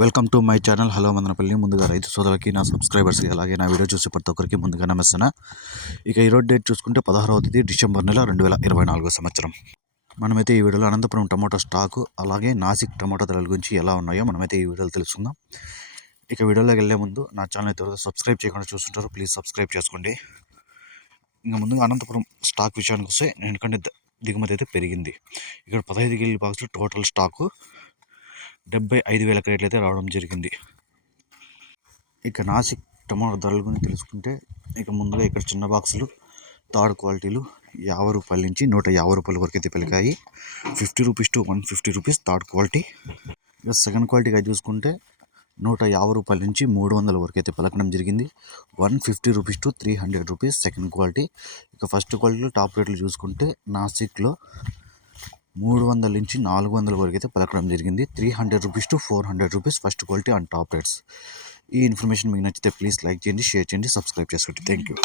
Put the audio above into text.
Welcome to my channel. Hello Madanapalle. ముందుగా రైతు సోదరులకి నా సబ్స్క్రైబర్స్కి అలాగే నా వీడియో చూసే ప్రతి ఒక్కరికి ముందుగా నమస్తున్నా ఇక ఈరోజు డేట్ చూసుకుంటే పదహారవ తేదీ డిసెంబర్ నెల రెండు వేల ఇరవై నాలుగో సంవత్సరం. మనమైతే ఈ వీడియోలో అనంతపురం టమాటో స్టాకు అలాగే నాసిక్ టమాటో ధరల గురించి ఎలా ఉన్నాయో మనమైతే ఈ వీడియోలో తెలుసుకుందాం. ఇక వీడియోలోకి వెళ్ళే ముందు నా ఛానల్ అయితే సబ్స్క్రైబ్ చేయకుండా చూస్తుంటారు ప్లీజ్ సబ్స్క్రైబ్ చేసుకోండి. ఇంకా ముందుగా అనంతపురం స్టాక్ విషయానికి వస్తే ఎందుకంటే దిగుమతి అయితే పెరిగింది. ఇక్కడ పదహైదు కేజీ బాక్సులు టోటల్ స్టాకు డెబ్బై ఐదు వేల క్రేట్లు అయితే రావడం జరిగింది. ఇక నాసిక్ టమాటో ధరల గురించి తెలుసుకుంటే ఇక ముందుగా ఇక్కడ చిన్న బాక్సులు థర్డ్ క్వాలిటీలు యాభై రూపాయల నుంచి నూట యాభై రూపాయల వరకు అయితే పలికాయి fifty rupees to one fifty rupees third quality. ఇక సెకండ్ క్వాలిటీగా చూసుకుంటే నూట యాభై రూపాయల నుంచి మూడు వందల వరకు అయితే పలకడం జరిగింది. One fifty rupees to three hundred rupees second quality. ఇక ఫస్ట్ క్వాలిటీలో టాప్ రేట్లు చూసుకుంటే నాసిక్లో మూడు వందల నుంచి నాలుగు వందల వరకు అయితే పలకడం జరిగింది. Three hundred rupees to four hundred rupees first quality and top rates. ఈ ఇన్ఫర్మేషన్ మీకు నచ్చితే ప్లీజ్ లైక్ చేయండి షేర్ చేయండి సబ్స్క్రైబ్ చేసుకోండి. Thank you.